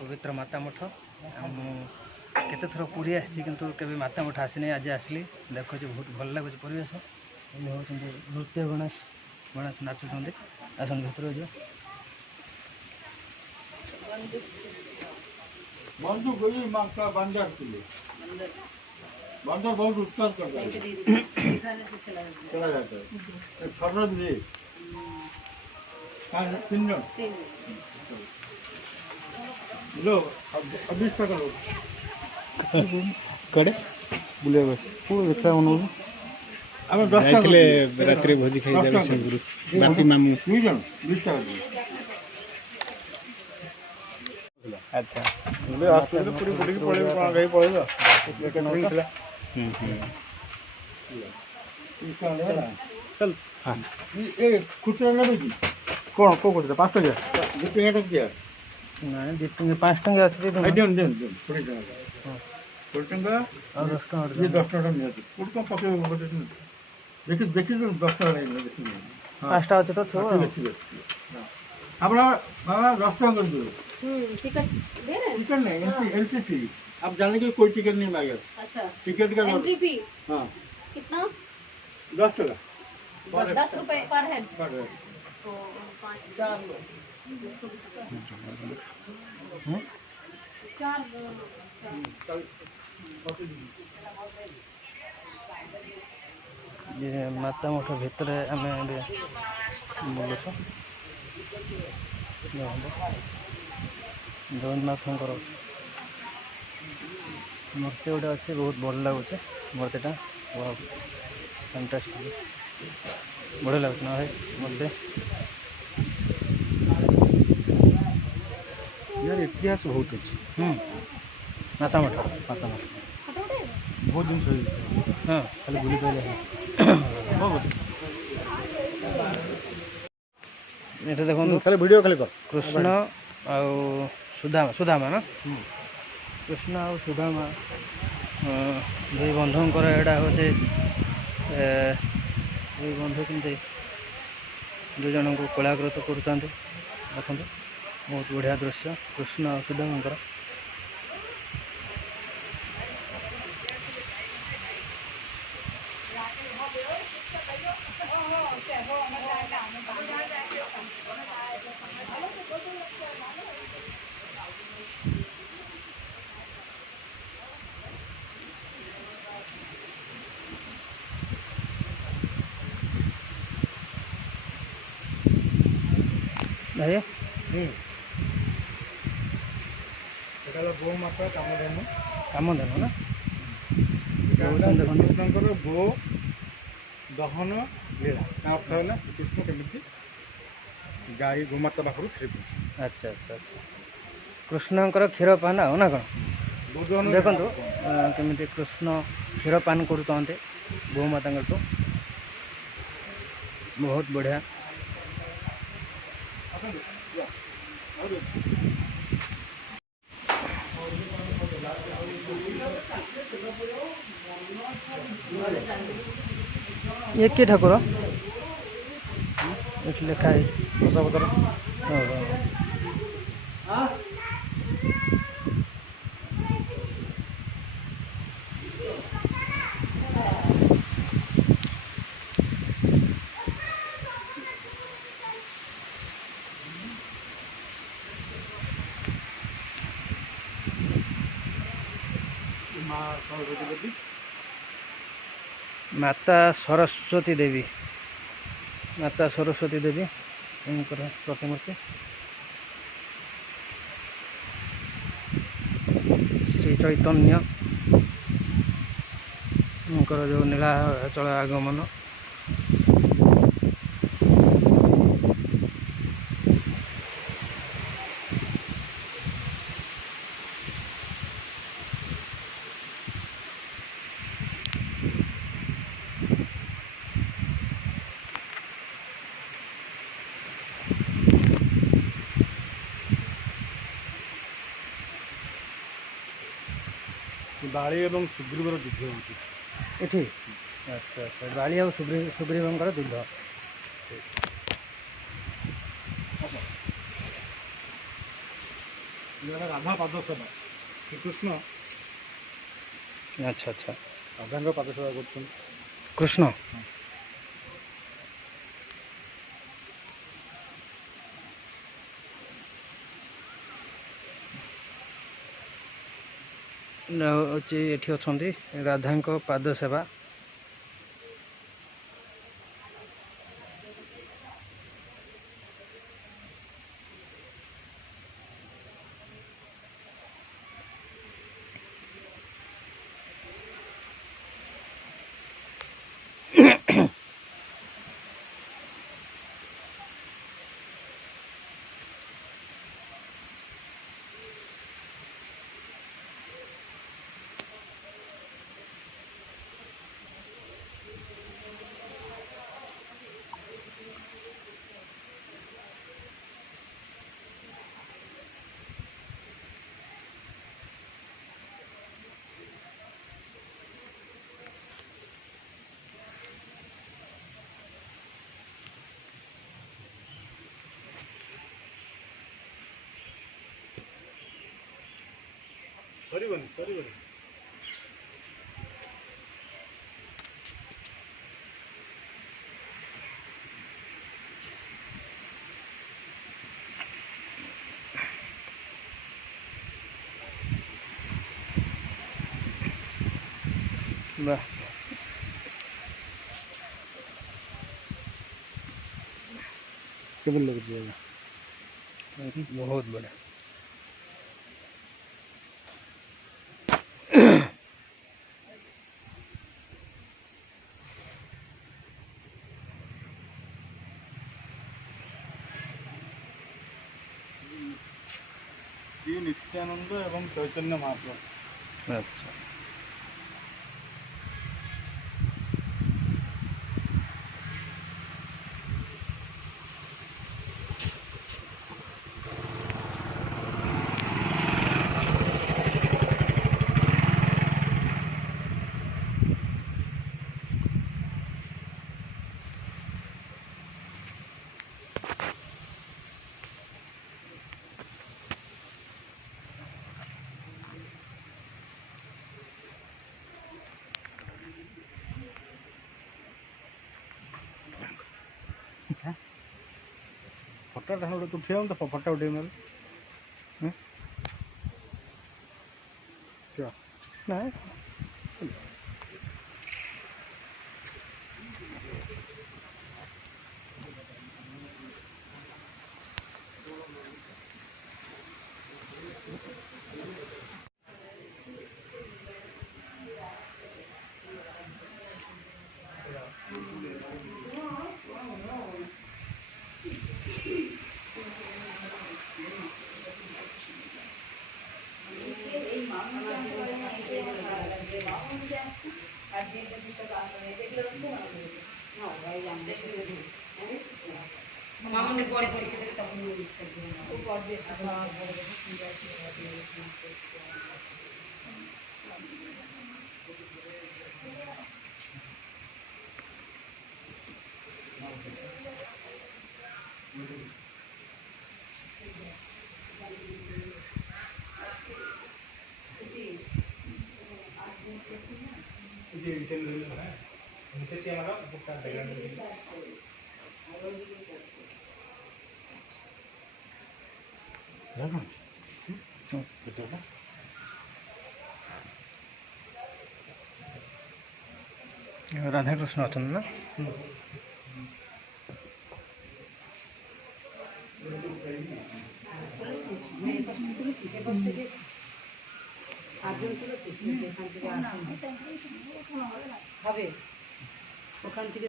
पवित्र माता मठ केते थर पुरी आसी किंतु केबे माता मठ आसी आज आसली देखो बहुत भल लगुच परिवेश नृत्य गणेश गणेश नाचुंट आसन भर जो बंदर बहुत उत्तर करता है चला जाता है एक छोटा भी तीन जन लो अब 20 टका लो कड़े बुले पूरा देखा उन्हों अब 10 टका ले रात्रि भोजी खाई जाबे से गुरु बापी मामू 2 जन 20 टका अच्छा बोले हॉस्पिटल पूरी पूरी पड़े कोन गई पड़ेगा कैटरिंग थला चल हां ए खुचरा ना बेजी कोन को खुचरा 5 टका जिते टका दिया ना 5 टका अछि दे देन 20 टका हां 20 टका और 10 टका ये 10 टका नहीं आती कुछ कम पके देखि 10 टका नहीं देखि 5 टका अछि तो छो अपना बाबा 10 टका कर दो टिकट दे रहे हैं? टिकट नहीं एंट्री फी आप जाने के कोई टिकट नहीं मांगे अच्छा टिकट का एंट्री फी हाँ कितना 10 टका 10 रुपए पर हेड पर हेड तो 4 लोग 4 ये माता मठ भितर आम बुलुँ जगन्नाथ मूर्ति गोटे अच्छे बहुत भल लगुच मूर्तिटा बहुत फैंटास्टिक बढ़िया लगुच ना भाई मूर्ति यार इतिहास बहुत अच्छी माता मठ बहुत दिन से हाँ खाली बुली पाइले ये देखो खाली वीडियो खाली कर कृष्ण आउ सुदामा सुदामा ना कृष्ण आउ सुदामा दुई बंधुंकर एटा हूँ दुई बंधु केमती दुई जन को कलाकृत कर देखो बहुत बढ़िया दृश्य कृष्ण और सुदामा भैया गो माता कामधेनु कामधेनु ना कृष्णकर गो दहन लीला अर्थ है श्रीकृष्ण केमी गाई गोमाता पाखु फेर अच्छा अच्छा अच्छा कृष्णकर क्षीर पान हो ना कौन देखो केमी कृष्ण क्षीर पान करुँचे गोमाता बहुत बढ़िया ये के ठाकुर ये लिखा है प्रसाद माता सरस्वती देवी माता सरस्वती देवी इनकर प्रतिमूर्ति श्री चैतन्य इनकर जो नीलाचल आगमन बाली एवं सुग्रीवर युद्ध होती ये अच्छा अच्छा बाली और सुग्रीवंकर युद्ध ରାଧା ପାଦ ସେବା ଶ୍ରୀକୃଷ୍ଣ ଆଚ୍ଛା ଆଚ୍ଛା ରାଧାଙ୍କ ପାଦ ସେବା କରୁଛନ୍ତି। କୃଷ୍ଣ ହେଉଛି ଏଠି ଅଛନ୍ତି ରାଧାଙ୍କ ପାଦ ସେବା। ସରିବନି ବାহ କେମିତି ଲାଗୁଛି ଆଜ୍ଞା? ବହୁତ ବଢ଼ିଆ। ଶ୍ରୀ ନିତ୍ୟାନନ୍ଦ ଏବଂ ଚୈତନ୍ୟ ମହାପ୍ରଭୁ। ଆଚ୍ଛା ଫଟୋଟା ଗୋଟେ ତୁ ଉଠେଇବୁ ତ ଫଟୋ ଉଠେଇ ନେଲେ ନା मामा पढ़े पढ़े के तब ରାଧାକୃଷ୍ଣ ଅଛନ୍ତି ନା? হবে ওখান থেকে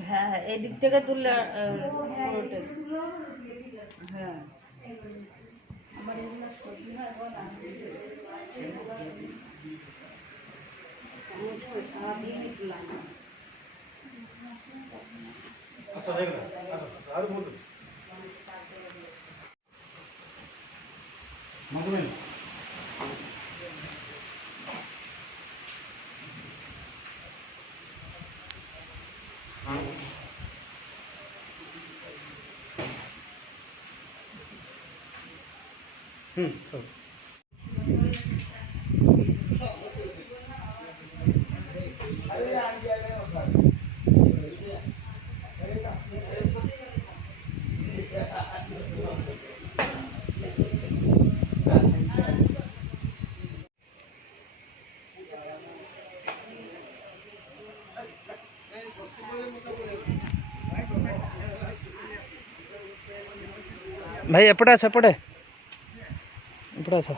হ্যাঁ হ্যাঁ এই দিক থেকে তুললে হ্যাঁ আমার এগুলো সবজি হয় সারাদিন তুললাম ମଧୁମେହ भाई एपटे आस एपटे एपटे आस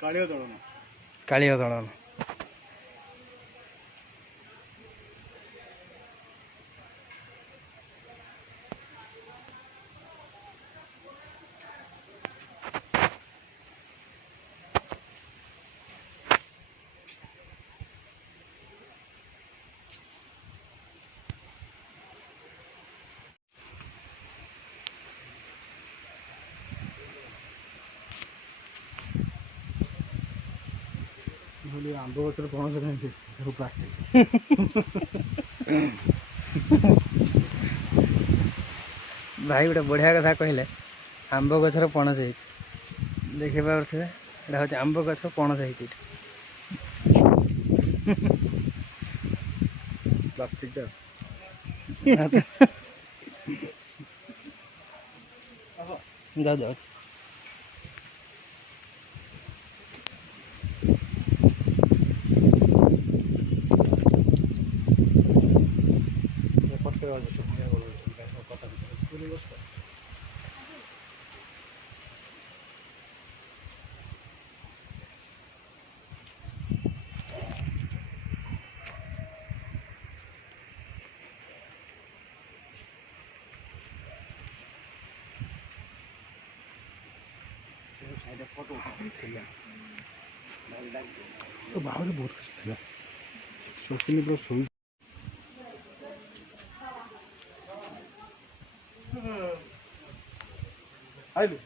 କାଳିଆ ଦଳନ कालिया दलन ଆମ୍ବ ଗଛରେ ପଣସ କେମିତି ସବୁ ପ୍ଲାଷ୍ଟିକ भाई गोटे बढ़िया कथा कहले आंब गछर पणस देखी पारे यहाँ हूँ आंब गछ पणस ପ୍ଲାଷ୍ଟିକଟା जाओ जाओ ରେକର୍ଡ କରିବା କଥା ଥିଲା ବାହାରେ ବହୁତ କିଛି ଥିଲା ଶୌଖିନି ପୁରା ଶୋଇ ଆଇଲୁ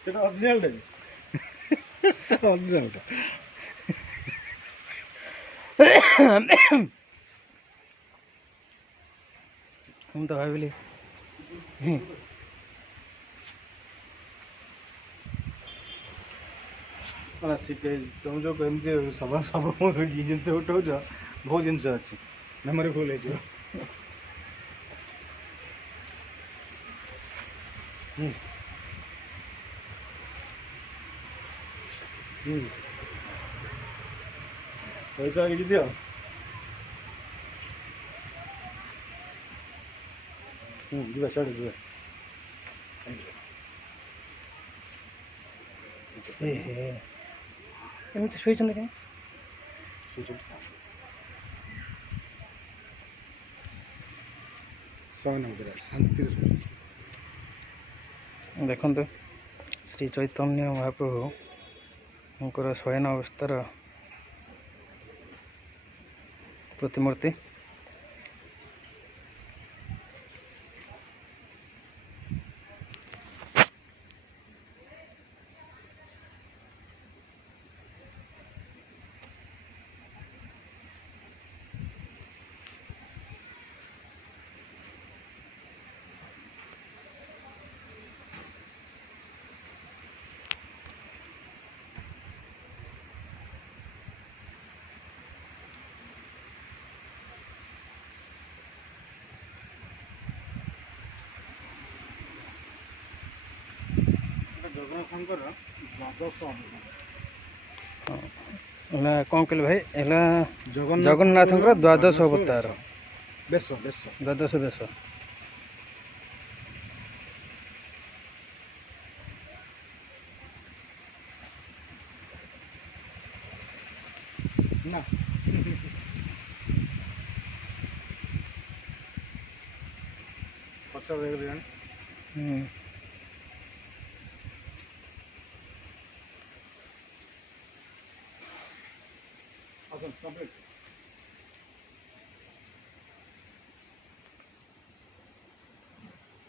ସେଟା ଅରିଜିନାଲଟା ଅରିଜିନାଲଟା ମୁଁ ତ ଭାବିଲି ତମେ ଯେଉଁ ଏମିତି ସବୁ ଜିନିଷ ଉଠାଉଛ ବହୁତ ଜିନିଷ ଅଛି ମେମୋରି ଫୁଲ୍ ହେଇଯିବ ପଇସା କିଛି ଦିଅ ଯିବା ସିଆଡ଼େ ଯିବା ଏମିତି ଶୋଇଛନ୍ତି କାହିଁ ଶୟନ ଉପରେ ଶାନ୍ତିରେ ଶୋଇ ଦେଖନ୍ତୁ ଶ୍ରୀ ଚୈତନ୍ୟ ମହାପ୍ରଭୁ ଶୟନ ଅବସ୍ଥାର ପ୍ରତିମୂର୍ତ୍ତି। ଜଗନ୍ନାଥଙ୍କର ଦ୍ୱାଦଶ ଅବତାର। ହେଲା କ'ଣ କହିଲେ ଭାଇ? ହେଲା ଜଗନ୍ନାଥଙ୍କର ଦ୍ୱାଦଶ ଅବତାର, ବେଶ ବେଶ ଦ୍ୱାଦଶ ବେଶ। ନା ପଛ ଦେଇଗଲେଣି। ଆସନ୍ତୁ କମ୍ପ୍ଲିଟ୍।